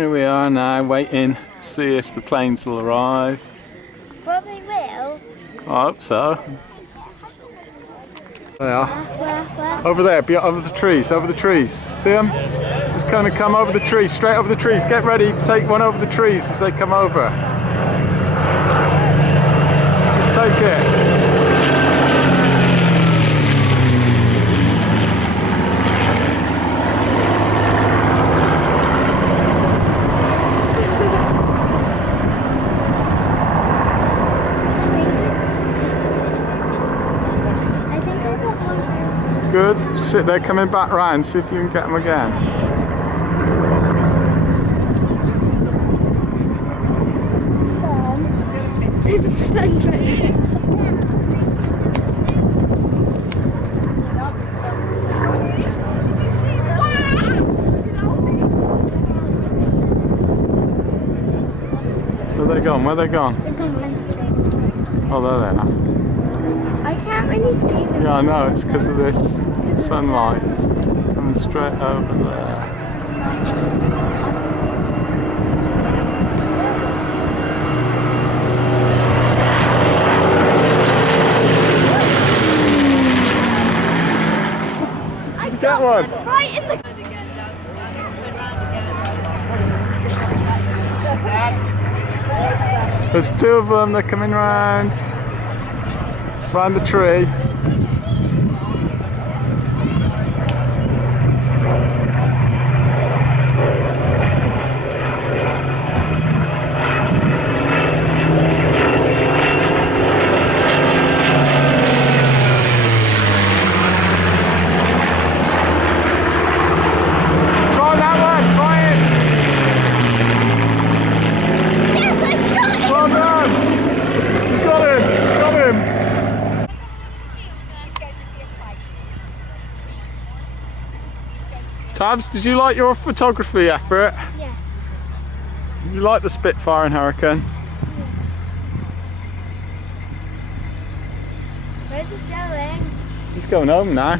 Here we are now, waiting to see if the planes will arrive. Well, they will. I hope so. They are. Where? Over there, over the trees, over the trees. See them? Just kind of come over the trees, straight over the trees. Get ready to take one over the trees as they come over. Just take it. Good. Sit there, coming back round, see if you can get them again. Where they gone? Where they gone? Oh, there they are. I can't really see them. Yeah, I know, it's because of this sunlight. It's coming straight over there. Did you get one? Right in the... There's two of them, they're coming round the tree. Tabs, did you like your photography effort? Yeah. You like the Spitfire and Hurricane? Yeah. Where's it going? He's going home now.